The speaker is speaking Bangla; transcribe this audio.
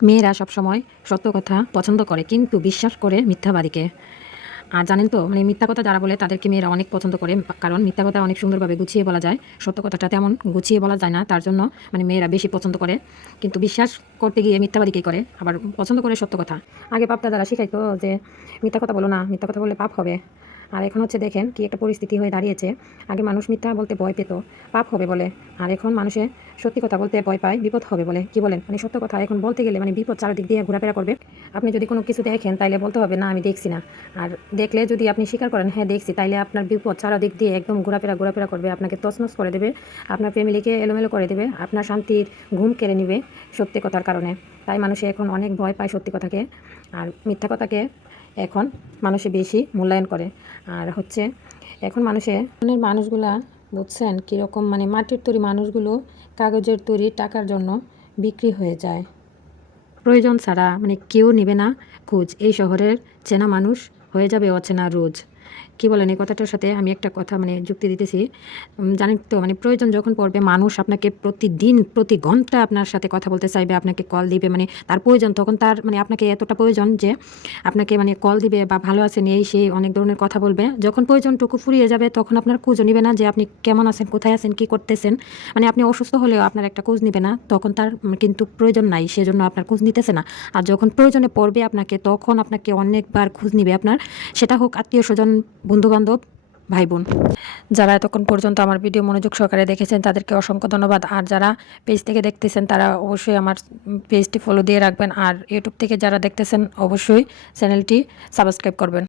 মেয়েরা সবসময় সত্য কথা পছন্দ করে কিন্তু বিশ্বাস করে মিথ্যাবাদীকে। আর জানেন তো মিথ্যা কথা যারা বলে তাদেরকে মেয়েরা অনেক পছন্দ করে, কারণ মিথ্যা কথা অনেক সুন্দরভাবে গুছিয়ে বলা যায়, সত্য কথাটা তেমন গুছিয়ে বলা যায় না। তার জন্য মেয়েরা বেশি পছন্দ করে, কিন্তু বিশ্বাস করতে গিয়ে মিথ্যাবাদীকেই করে, আবার পছন্দ করে সত্য কথা। আগে বাপ দাদারা শিখাইতো যে মিথ্যা কথা বলো না, মিথ্যা কথা বললে পাপ হবে। আর এখন হচ্ছে দেখেন কি একটা পরিস্থিতি হয়ে দাঁড়িয়েছে। আগে মানুষ মিথ্যা বলতে ভয় পেত, পাপ হবে বলে, আর এখন মানুষে সত্যি কথা বলতে ভয় পায়, বিপদ হবে বলে। কি বলেন? সত্য কথা এখন বলতে গেলে বিপদ চারিদিক দিয়ে ঘোরাফেরা করবে। আপনি যদি কোনো কিছু দেখেন তাইলে বলতে হবে না আমি দেখছি না, আর দেখলে যদি আপনি স্বীকার করেন হ্যাঁ দেখছি, তাইলে আপনার বিপদ চারিদিক দিয়ে একদম ঘোরাফেরা করবে, আপনাকে তছনছ করে দেবে, আপনার ফ্যামিলিকে এলোমেলো করে দেবে, আপনার শান্তির ঘুম কেড়ে নেবে সত্যি কথার কারণে। তাই মানুষে এখন অনেক ভয় পায় সত্যি কথাকে, আর মিথ্যা কথাকে এখন মানুষে বেশি মূল্যায়ন করে। আর হচ্ছে এখন মানুষগুলা বুঝছেন কীরকম, মাটির তৈরি মানুষগুলো কাগজের তৈরি টাকার জন্য বিক্রি হয়ে যায়। প্রয়োজন ছাড়া কেউ নেবে না খোঁজ। এই শহরের চেনা মানুষ হয়ে যাবে অচেনা রোজ। কি বলেন? এই কথাটার সাথে আমি একটা কথা যুক্তি দিতেছি। জানেন তো প্রয়োজন যখন পড়বে মানুষ আপনাকে প্রতিদিন প্রতি ঘন্টা আপনার সাথে কথা বলতে চাইবে, আপনাকে কল দিবে, তার প্রয়োজন তখন, তার আপনাকে এতটা প্রয়োজন যে আপনাকে কল দিবে বা ভালো আছেন এই সেই অনেক ধরনের কথা বলবে। যখন প্রয়োজনটুকু ফুরিয়ে যাবে তখন আপনার খোঁজও নিবে না যে আপনি কেমন আছেন, কোথায় আছেন, কি করতেছেন। আপনি অসুস্থ হলেও আপনার একটা খোঁজ নিবে না, তখন তার কিন্তু প্রয়োজন নাই, সেজন্য আপনার খোঁজ নিতেছে না। আর যখন প্রয়োজনে পড়বে আপনাকে, তখন আপনাকে অনেকবার খোঁজ নিবে আপনার, সেটা হোক আত্মীয় স্বজন, বন্ধুবান্ধব, ভাই বোন। যারা এতক্ষণ পর্যন্ত আমার ভিডিও মনোযোগ সহকারে দেখেছেন তাদেরকে অসংখ্য ধন্যবাদ। আর যারা পেজ থেকে দেখতেছেন তারা অবশ্যই আমার পেজটি ফলো দিয়ে রাখবেন, আর ইউটিউব থেকে যারা দেখতেছেন অবশ্যই চ্যানেলটি সাবস্ক্রাইব করবেন।